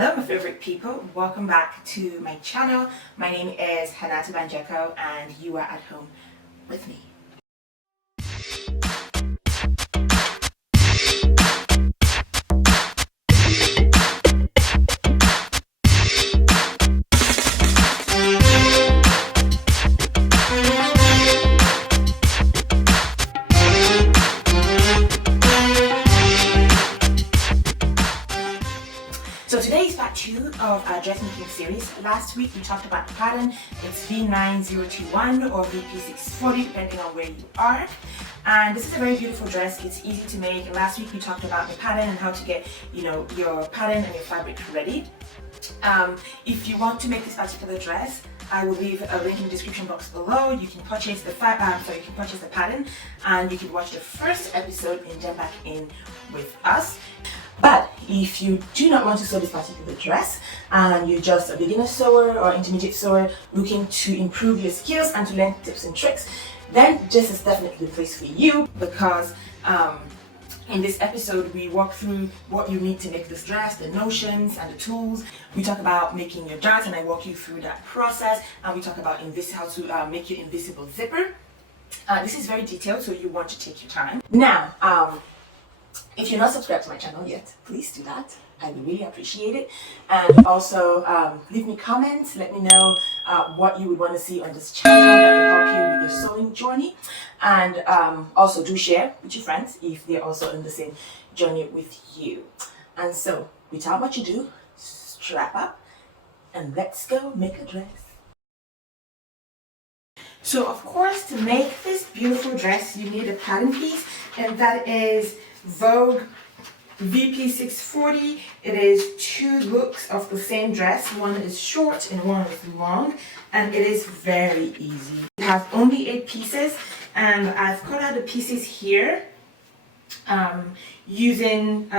Hello my favorite people, welcome back to my channel. My name is Hanata Banjeko and you are at home with me. So today is part 2 of our dressmaking series. Last week we talked about the pattern. It's V9021 or VP640 depending on where you are. And this is a very beautiful dress. It's easy to make. Last week we talked about the pattern and how to get your pattern and your fabric ready. If you want to make this particular dress, I will leave a link in the description box below. You can purchase the pattern and you can watch the first episode and jump back in with us. But if you do not want to sew this particular dress and you're just a beginner sewer or intermediate sewer looking to improve your skills and to learn tips and tricks, then this is definitely the place for you, because in this episode we walk through what you need to make this dress, the notions and the tools. We talk about making your darts and I walk you through that process, and we talk about how to make your invisible zipper. This is very detailed, so you want to take your time. Now, if you're not subscribed to my channel yet, please do that. I would really appreciate it. And also leave me comments. Let me know what you would want to see on this channel that will help you with your sewing journey. And also do share with your friends if they're also on the same journey with you. And so, without much ado, strap up and let's go make a dress. So of course, to make this beautiful dress, you need a pattern piece, and that is Vogue VP640. It is 2 looks of the same dress. One is short and one is long, and it is very easy. It has only 8 pieces, and I've cut out the pieces here using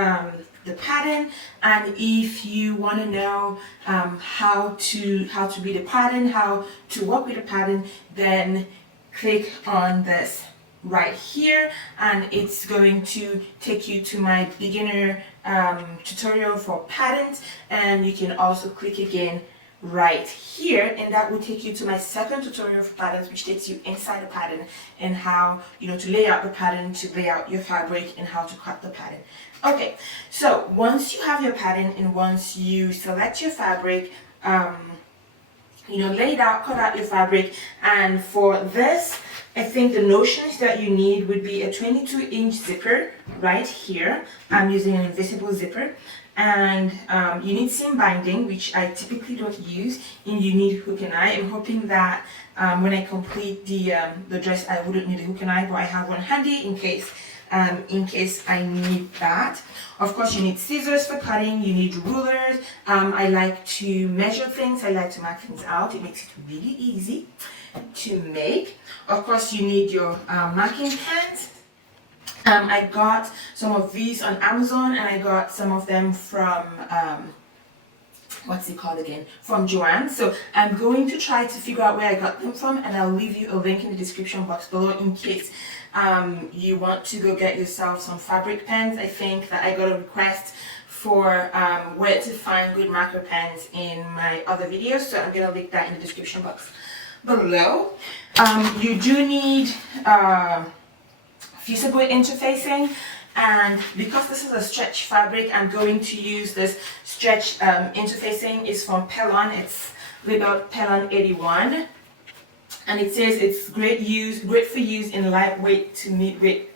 the pattern. And if you want to know how to read the pattern, how to work with the pattern, then click on this right here, and it's going to take you to my beginner tutorial for patterns, and you can also click again right here, and that will take you to my second tutorial for patterns, which takes you inside the pattern and how to lay out the pattern, to lay out your fabric, and how to cut the pattern. Okay, so once you have your pattern and once you select your fabric, lay it out, cut out your fabric, and for this I think the notions that you need would be a 22-inch zipper right here. I'm using an invisible zipper, and you need seam binding, which I typically don't use, and you need hook and eye. I'm hoping that when I complete the dress I wouldn't need a hook and eye, but I have one handy in case I need that. Of course, you need scissors for cutting, you need rulers. I like to measure things, I like to mark things out. It makes it really easy to make. Of course, you need your marking pens. I got some of these on Amazon, and I got some of them from what's it called again? From Joanne. So I'm going to try to figure out where I got them from, and I'll leave you a link in the description box below in case you want to go get yourself some fabric pens. I think that I got a request for where to find good marker pens in my other videos, so I'm going to link that in the description box below. You do need fusible interfacing, and because this is a stretch fabric, I'm going to use this stretch interfacing. It's from Pelon. It's labeled Pelon 81, and it says it's great for use in lightweight to mid-weight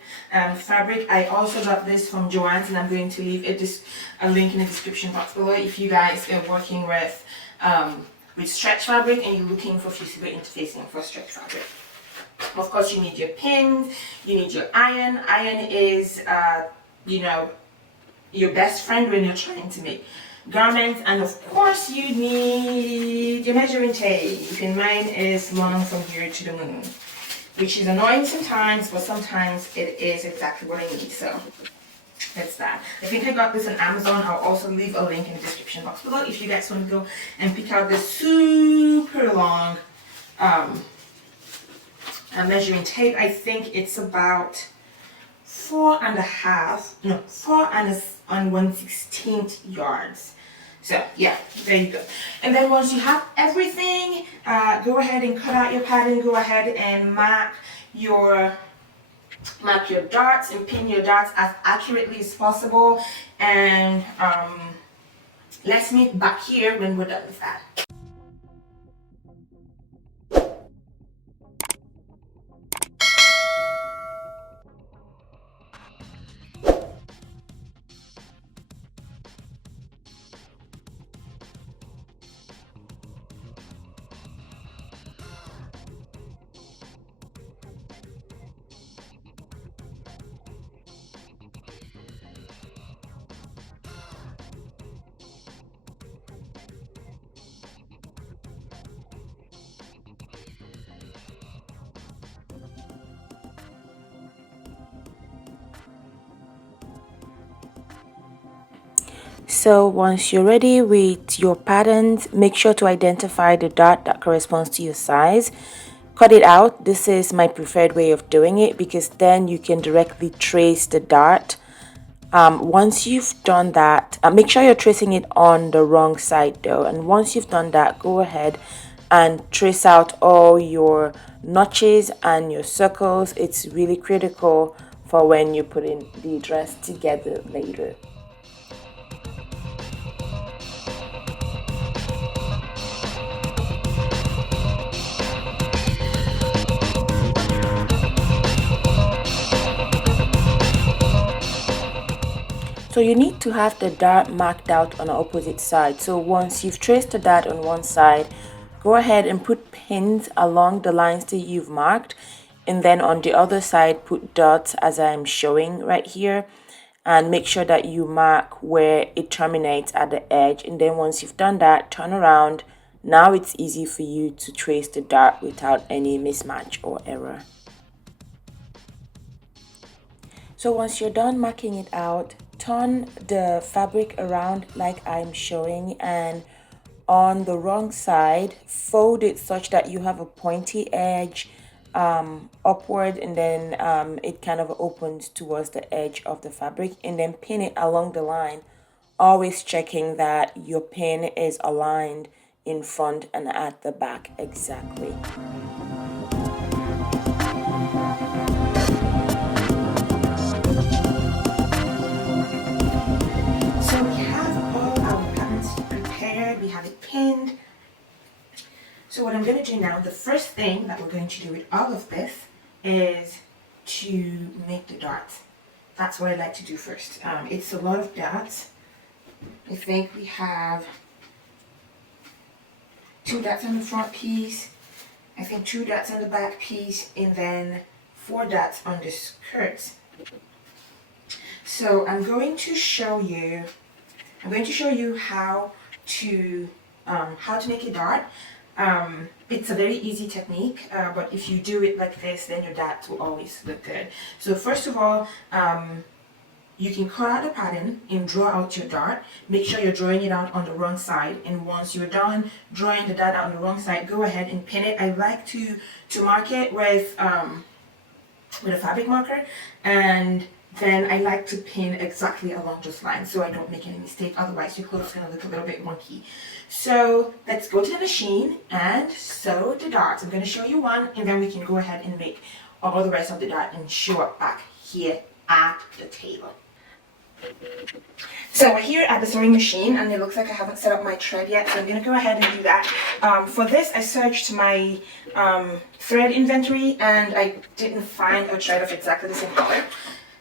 fabric. I also got this from Joann's, and I'm going to leave a link in the description box below if you guys are working with stretch fabric and you're looking for fusible interfacing for stretch fabric. Of course, you need your pins, you need your iron. Iron is your best friend when you're trying to make garments. And of course, you need your measuring tape, and mine is long from here to the moon, which is annoying sometimes, but sometimes it is exactly what I need. So that's that. I think I got this on Amazon. I'll also leave a link in the description box below if you guys want to go and pick out this super long measuring tape. I think it's about 4 1/16 yards. So yeah, there you go. And then once you have everything, go ahead and cut out your pattern. Go ahead and mark your darts and pin your darts as accurately as possible. And let's meet back here when we're done with that. So once you're ready with your patterns, make sure to identify the dot that corresponds to your size. Cut it out. This is my preferred way of doing it because then you can directly trace the dot. Once you've done that, make sure you're tracing it on the wrong side though. And once you've done that, go ahead and trace out all your notches and your circles. It's really critical for when you're putting the dress together later. So you need to have the dart marked out on the opposite side. So once you've traced the dart on one side, go ahead and put pins along the lines that you've marked. And then on the other side, put dots as I'm showing right here. And make sure that you mark where it terminates at the edge. And then once you've done that, turn around. Now it's easy for you to trace the dart without any mismatch or error. So once you're done marking it out, turn the fabric around like I'm showing, and on the wrong side, fold it such that you have a pointy edge upward, and then it kind of opens towards the edge of the fabric, and then pin it along the line, always checking that your pin is aligned in front and at the back exactly. We have it pinned. So what I'm going to do now, the first thing that we're going to do with all of this is to make the darts. That's what I like to do first. It's a lot of dots. I think we have 2 dots on the front piece, I think 2 dots on the back piece, and then 4 dots on the skirts. So I'm going to show you how to make a dart. It's a very easy technique, but if you do it like this, then your darts will always look good. So first of all, you can cut out the pattern and draw out your dart. Make sure you're drawing it out on the wrong side, and once you're done drawing the dart out on the wrong side, go ahead and pin it. I like to mark it with a fabric marker, and then I like to pin exactly along those lines so I don't make any mistake, otherwise your clothes is going to look a little bit wonky. So let's go to the machine and sew the darts. I'm going to show you one, and then we can go ahead and make all the rest of the dart and show up back here at the table. So we're here at the sewing machine, and it looks like I haven't set up my thread yet, so I'm going to go ahead and do that. For this, I searched my thread inventory, and I didn't find a thread of exactly the same color.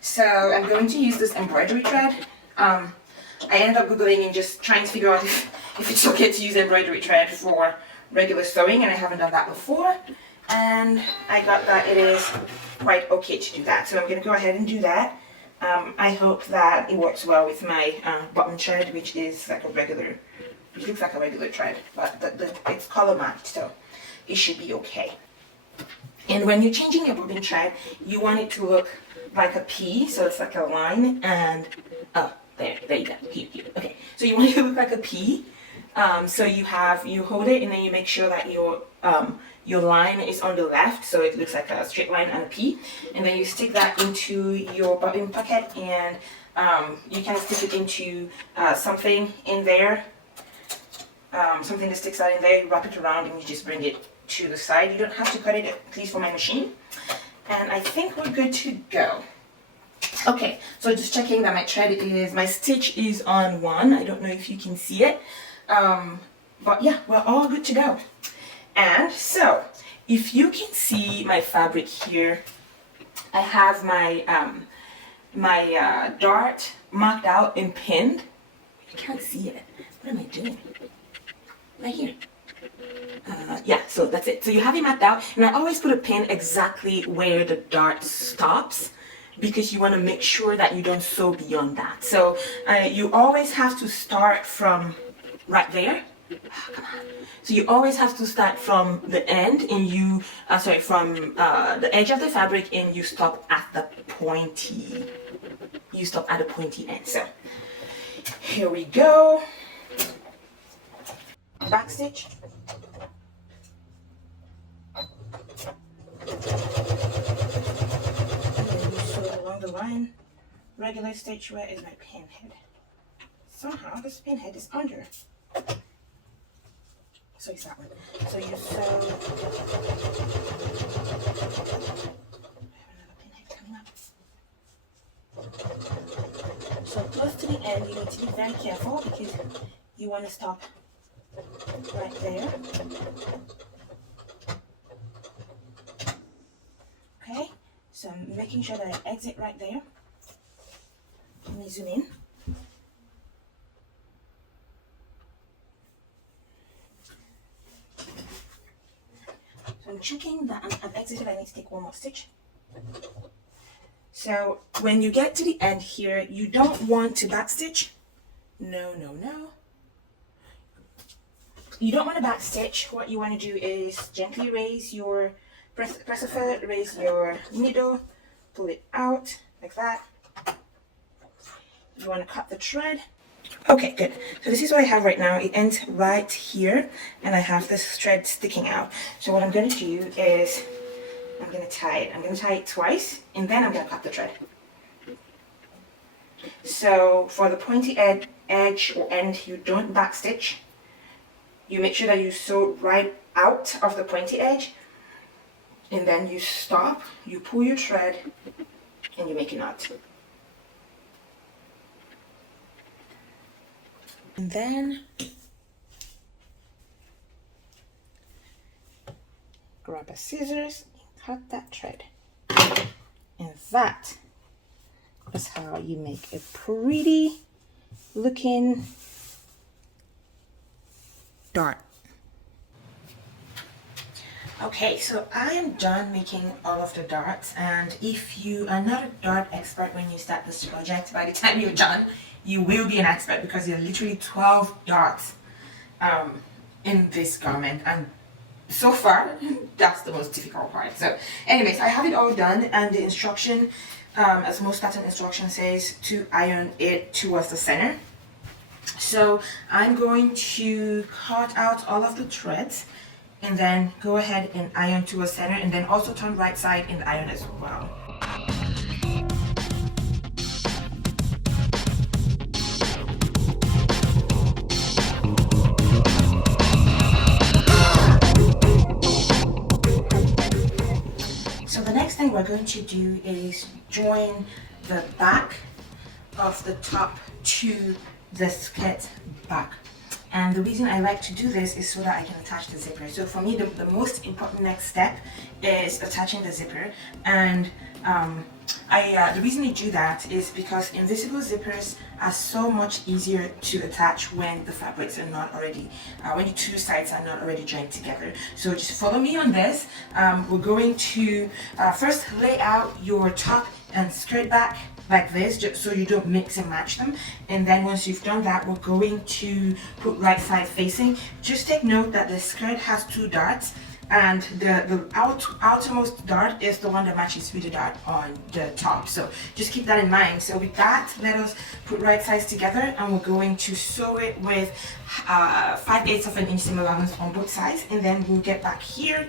So I'm going to use this embroidery thread. I ended up Googling and just trying to figure out if it's okay to use embroidery thread for regular sewing, and I haven't done that before. And I got that it is quite okay to do that. So I'm going to go ahead and do that. I hope that it works well with my bottom thread, which looks like a regular thread, but it's color matched, so it should be okay. And when you're changing your bobbin thread, you want it to look like a P, so it's like a line, and there you go, P. Okay, so you want it to look like a P. So you hold it, and then you make sure that your line is on the left, so it looks like a straight line and a P, and then you stick that into your bobbin pocket, and you can stick it into something in there something that sticks out in there, you wrap it around and you just bring it to the side. You don't have to cut it, at least for my machine. And I think we're good to go. Okay, so just checking that my stitch is on 1. I don't know if you can see it. But yeah, we're all good to go. And so, if you can see my fabric here, I have my dart marked out and pinned. I can't see it. What am I doing? Right here. Yeah, so that's it. So you have it mapped out, and I always put a pin exactly where the dart stops, because you want to make sure that you don't sew beyond that. So you always have to start from right there. Oh, come on. So you always have to start from the end, and you from the edge of the fabric, and you stop at the pointy. You stop at the pointy end. So here we go. Back stitch. Along the line, regular stitch. Where is my pin head? Somehow this pin head is under. So it's that one. So you sew. I have another pin head coming up. So close to the end, you need to be very careful because you want to stop right there. Okay, so I'm making sure that I exit right there. Let me zoom in. So I'm checking that I've exited. I need to take one more stitch. So when you get to the end here, you don't want to back stitch. No. You don't want to back stitch. What you want to do is gently raise your press a foot, raise your needle, pull it out like that. You want to cut the thread. Okay, good. So this is what I have right now. It ends right here, and I have this thread sticking out. So what I'm going to do is I'm going to tie it. I'm going to tie it twice, and then I'm going to cut the thread. So for the pointy edge or end, you don't back stitch. You make sure that you sew right out of the pointy edge, and then you stop, you pull your thread, and you make a knot. And then grab a scissors and cut that thread. And that is how you make a pretty looking dart. Okay, so I am done making all of the darts, and if you are not a dart expert when you start this project, by the time you're done, you will be an expert, because there are literally 12 darts in this garment, and so far that's the most difficult part. So anyways, I have it all done, and the instruction, as most pattern instruction says, to iron it towards the center. So I'm going to cut out all of the threads and then go ahead and iron towards center, and then also turn right side in the iron as well. So the next thing we're going to do is join the back of the top to the skirt back. And the reason I like to do this is so that I can attach the zipper. So for me, the most important next step is attaching the zipper. And the reason I do that is because invisible zippers are so much easier to attach when the fabrics are not already, when the two sides are not already joined together. So just follow me on this. We're going to first lay out your top and skirt back like this, just so you don't mix and match them. And then once you've done that, we're going to put right side facing. Just take note that the skirt has two darts, and the outermost dart is the one that matches with the dart on the top. So just keep that in mind. So with that, let us put right sides together, and we're going to sew it with 5/8 of an inch seam allowance on both sides, and then we'll get back here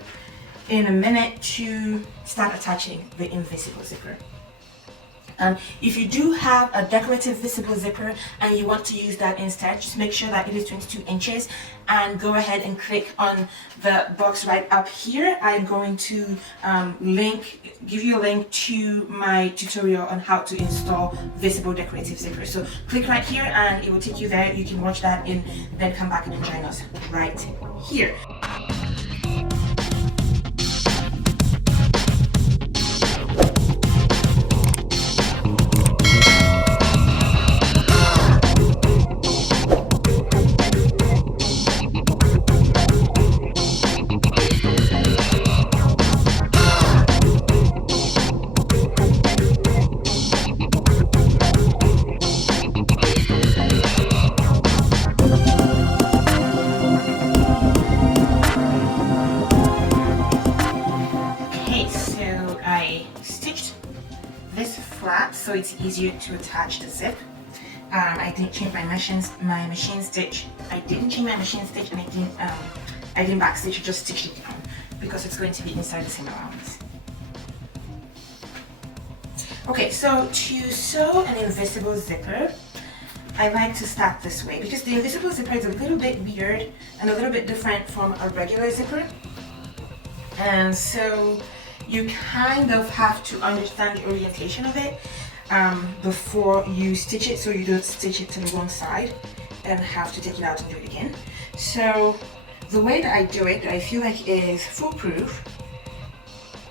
in a minute to start attaching the invisible zipper. If you do have a decorative visible zipper and you want to use that instead, just make sure that it is 22 inches and go ahead and click on the box right up here. I'm going to give you a link to my tutorial on how to install visible decorative zippers. So click right here and it will take you there. You can watch that and then come back and join us right here. So it's easier to attach the zip. I didn't change my machine stitch. I didn't change my machine stitch, and I didn't back stitch. Just stitch it down because it's going to be inside the seam allowance. Okay, so to sew an invisible zipper, I like to start this way because the invisible zipper is a little bit weird and a little bit different from a regular zipper, and so you kind of have to understand the orientation of it before you stitch it, so you don't stitch it to the wrong side and have to take it out and do it again. So the way that I do it, I feel like is foolproof,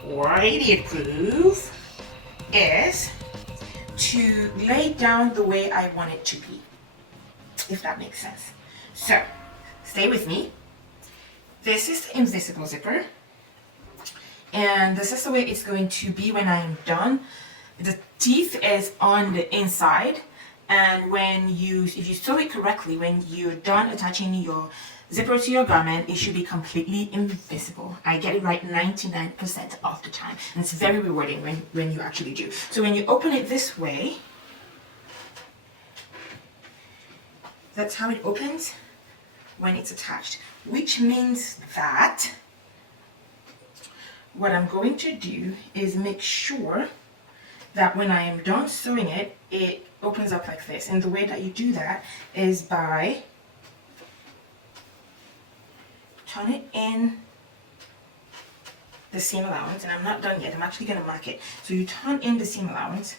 radiant proof, is to lay it down the way I want it to be, if that makes sense. So stay with me. This is the invisible zipper, and this is the way it's going to be when I'm done. The teeth is on the inside, and if you sew it correctly, when you're done attaching your zipper to your garment, it should be completely invisible. I get it right 99% of the time, and it's very rewarding when you actually do. So when you open it this way, that's how it opens when it's attached, which means that what I'm going to do is make sure that when I am done sewing it, it opens up like this. And the way that you do that is by turn it in the seam allowance, and I'm not done yet, I'm actually going to mark it. So you turn in the seam allowance,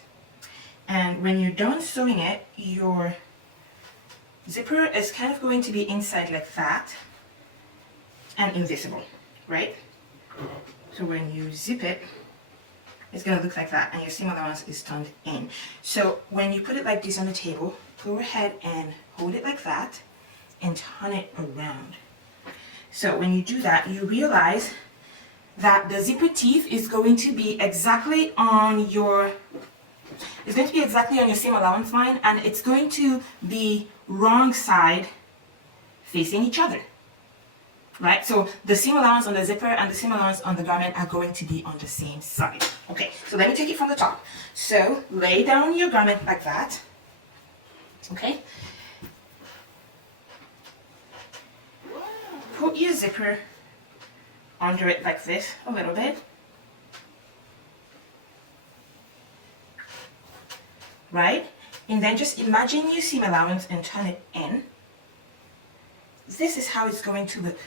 and when you're done sewing it, your zipper is kind of going to be inside like that and invisible, right? So when you zip it, it's going to look like that, and your seam allowance is turned in. So when you put it like this on the table, go ahead and hold it like that and turn it around. So when you do that, you realize that the zipper teeth is going to be exactly on your seam allowance line, and it's going to be wrong side facing each other. Right, so the seam allowance on the zipper and the seam allowance on the garment are going to be on the same side. Okay, so let me take it from the top. So lay down your garment like that. Okay. Put your zipper under it like this a little bit. Right, and then just imagine your seam allowance and turn it in. This is how it's going to look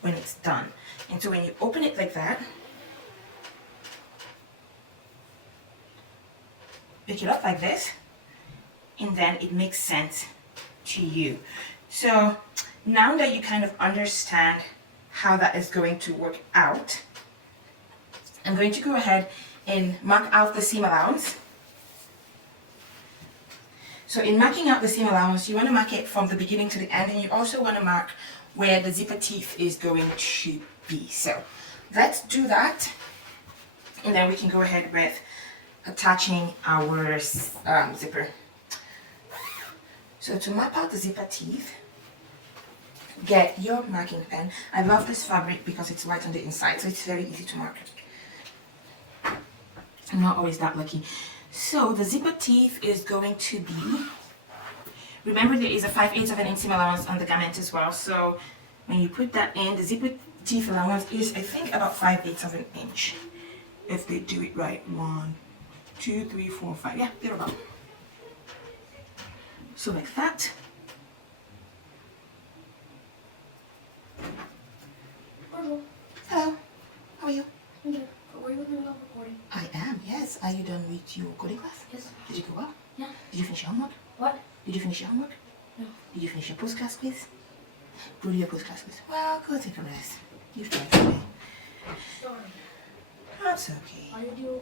when it's done. And so when you open it like that, pick it up like this, and then it makes sense to you. So now that you kind of understand how that is going to work out, I'm going to go ahead and mark out the seam allowance. So in marking out the seam allowance, you want to mark it from the beginning to the end, and you also want to mark where the zipper teeth is going to be. So let's do that, and then we can go ahead with attaching our zipper. So to map out the zipper teeth, get your marking pen. I love this fabric because it's white on the inside, so it's very easy to mark. I'm not always that lucky. So the zipper teeth is going to be, remember there is a 5/8 of an inch seam allowance on the garment as well, so when you put that in, the zipper teeth allowance is I think about 5/8 of an inch, if they do it right. 1, 2, 3, 4, 5. Yeah, they're about. So like that. Hello. Hello. How are you? I'm good. Were you with me while recording? I am, yes. Are you done with your coding class? Yes. Did you go well? Yeah. Did you finish your homework? What? Did you finish your homework? No. Did you finish your post-class quiz? Go do your post-class quiz. Well, go take a rest. You've tried today. Sorry. That's okay. Are you doing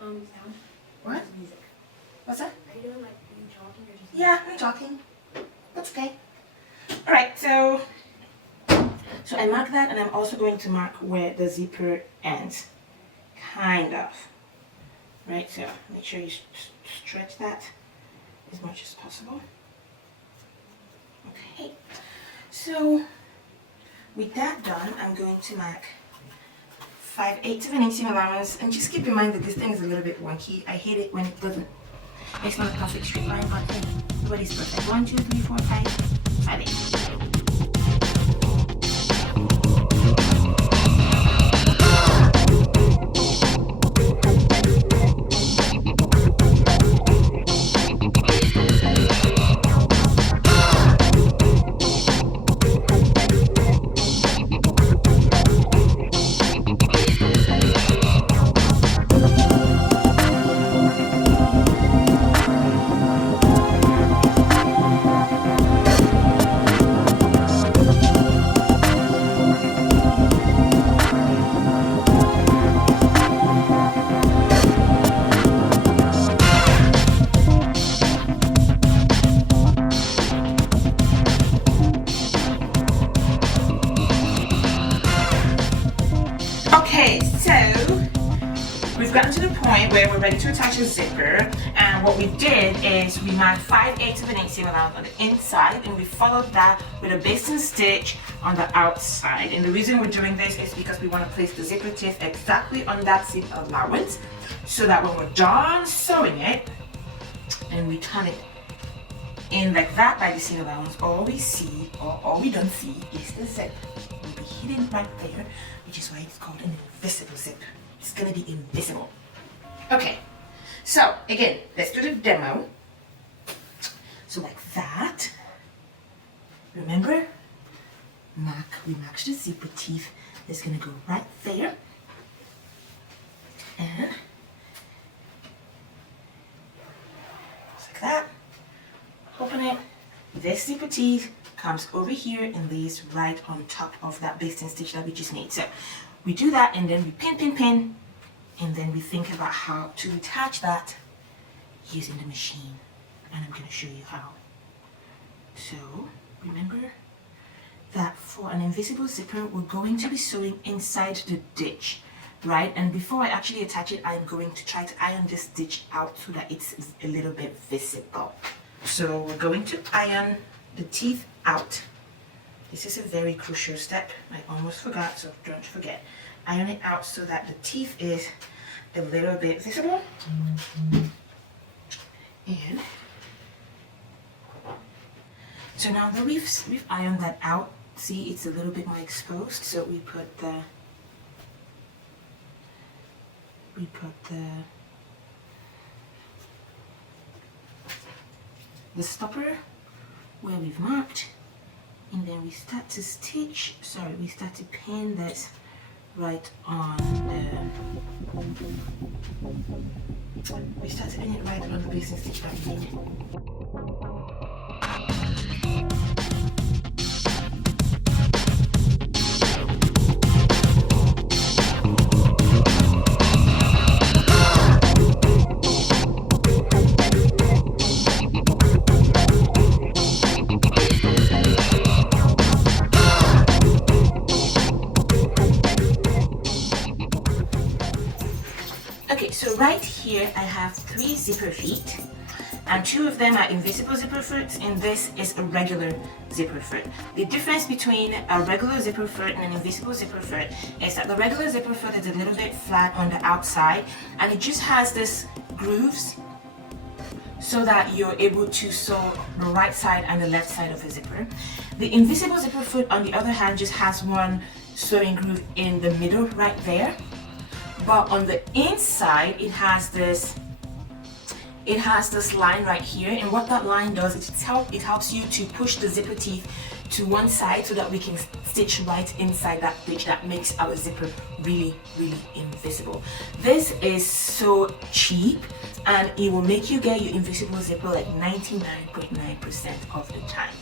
sound? What? Music. What's that? Are you doing like you talking or just? Yeah, I'm talking. That's okay. Alright, so I mark that, and I'm also going to mark where the zipper ends. Kind of. Right, so make sure you stretch that as much as possible. Okay, so with that done, I'm going to mark 5/8 of an inch allowance, and just keep in mind that this thing is a little bit wonky. I hate it when it doesn't. It's not a perfect straight line, but hey, nobody's perfect. 1, 2, 3, 4, 5, 5/8. Okay, so we've gotten to the point where we're ready to attach a zipper, and what we did is we marked 5/8 of an inch seam allowance on the inside, and we followed that with a basting stitch on the outside. And the reason we're doing this is because we want to place the zipper teeth exactly on that seam allowance, so that when we're done sewing it and we turn it in like that by the seam allowance, all we see, or all we don't see, is the zip. It will be hidden right there, which is why it's called an invisible zip. It's gonna be invisible. Okay, so again, let's do the demo. So like that. Remember, we marked the zipper teeth. It's gonna go right there, and just like that. Open it. This zipper teeth comes over here and lays right on top of that basting stitch that we just made. So we do that, and then we pin, and then we think about how to attach that using the machine, and I'm going to show you how. So remember that for an invisible zipper, we're going to be sewing inside the ditch, right? And before I actually attach it, I'm going to try to iron this stitch out so that it's a little bit visible. So we're going to iron the teeth out. This is a very crucial step. I almost forgot, so don't forget. Iron it out so that the teeth is a little bit visible. And so now that we've ironed that out, see, it's a little bit more exposed. So we put the stopper where we've marked, and then we start to stitch, we start to pin this right on the basting stitch that we made. Okay, so right here I have 3 zipper feet, and 2 of them are invisible zipper foot, and this is a regular zipper foot. The difference between a regular zipper foot and an invisible zipper foot is that the regular zipper foot is a little bit flat on the outside, and it just has this grooves so that you're able to sew the right side and the left side of the zipper. The invisible zipper foot, on the other hand, just has one sewing groove in the middle right there. but on the inside it has this line right here, and what that line does is it helps you to push the zipper teeth to one side so that we can stitch right inside that stitch that makes our zipper really invisible. This is so cheap and it will make you get your invisible zipper like 99.9% of the time.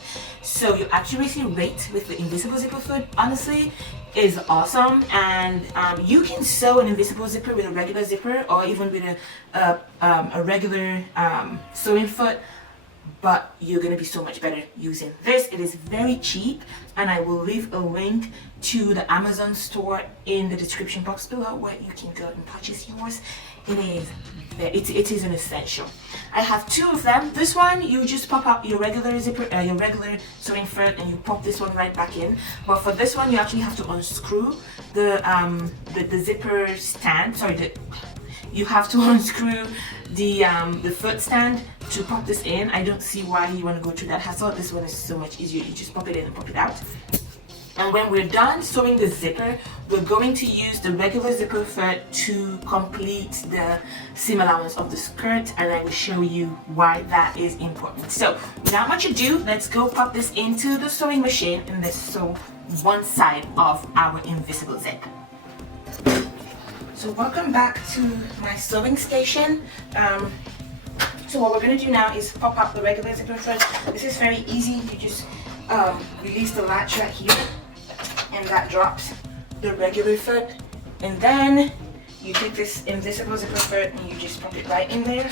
So your accuracy rate with the invisible zipper foot honestly is awesome, and you can sew an invisible zipper with a regular zipper or even with a regular sewing foot, but you're going to be so much better using this. It is very cheap, and I will leave a link to the Amazon store in the description box below where you can go and purchase yours. It is an essential. I have two of them. This one you just pop up your regular zipper, your regular sewing foot, and you pop this one right back in. But for this one, you actually have to unscrew the zipper stand. Sorry, you have to unscrew the foot stand to pop this in. I don't see why you want to go through that hassle. This one is so much easier. You just pop it in and pop it out. And when we're done sewing the zipper, we're going to use the regular zipper foot to complete the seam allowance of the skirt, and I will show you why that is important. So without much ado, let's go pop this into the sewing machine and let's sew one side of our invisible zip. So welcome back to my sewing station. So what we're going to do now is pop up the regular zipper foot. This is very easy. You just release the latch right here, and that drops the regular foot, and then you take this invisible zipper foot and you just pop it right in there.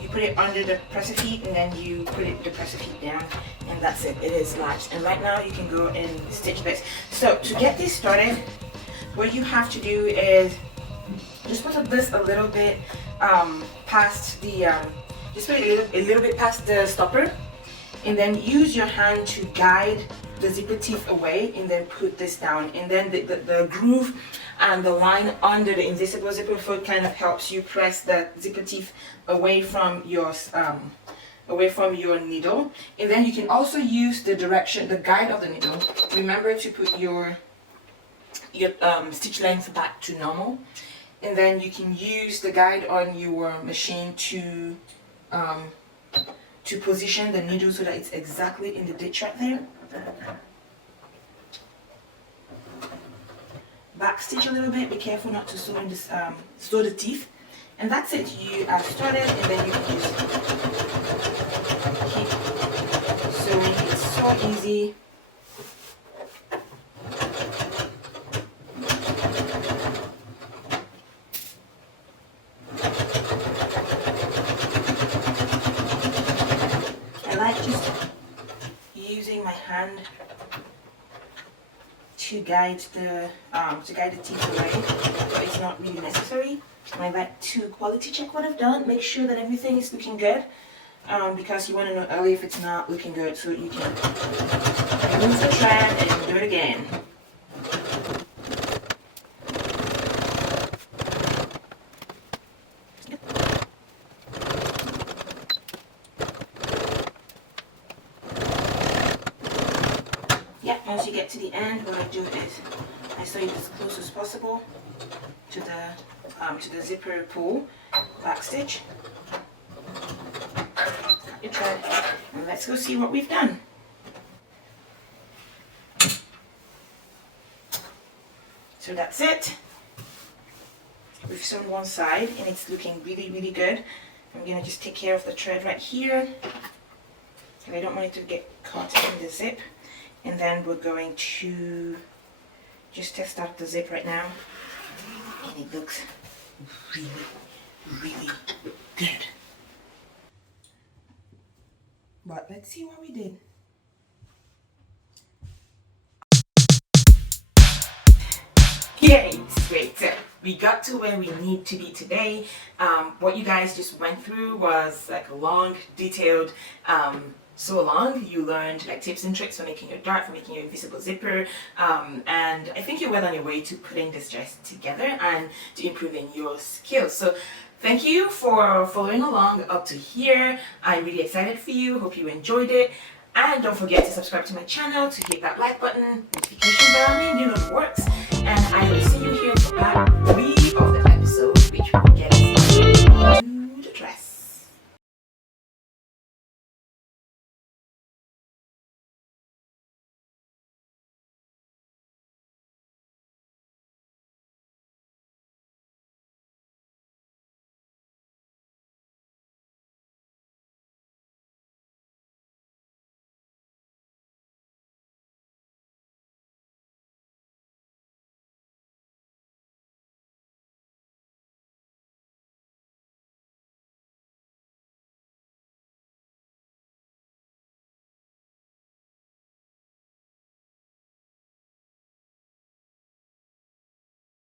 You put it under the presser feet, and then you put the presser feet down, and that's it. It is latched, and right now you can go and stitch this. So to get this started, what you have to do is just put this a little bit past the just put it a little bit past the stopper, and then use your hand to guide the zipper teeth away, and then put this down, and then the groove and the line under the invisible zipper foot kind of helps you press the zipper teeth away from your needle. And then you can also use the guide of the needle. Remember to put your stitch length back to normal, and then you can use the guide on your machine to position the needle so that it's exactly in the ditch right there. Back stitch a little bit. Be careful not to sew in this, sew the teeth, and that's it. You are started, and then you can just keep sewing. It's so easy. I like just using my hand to guide the teeth away, but it's not really necessary. I like to quality check what I've done, make sure that everything is looking good, because you want to know early if it's not looking good, so you can remove the thread and do it again. Once you get to the end, what I do is I sew it as close as possible to the zipper pull, back stitch, cut your thread, and let's go see what we've done. So that's it. We've sewn one side and it's looking really good. I'm gonna just take care of the thread right here, because I don't want it to get caught in the zip. And then we're going to just test out the zip right now, and it looks really good. But let's see what we did. Yay! Great. So we got to where we need to be today. What you guys just went through was like a long, detailed so long. You learned like tips and tricks for making your dart, for making your invisible zipper, and I think you're well on your way to putting this dress together and to improving your skills. So thank you for following along up to here. I'm really excited for you. Hope you enjoyed it. And don't forget to subscribe to my channel, to hit that like button, notification bell, you know it works. And I will see you here for that.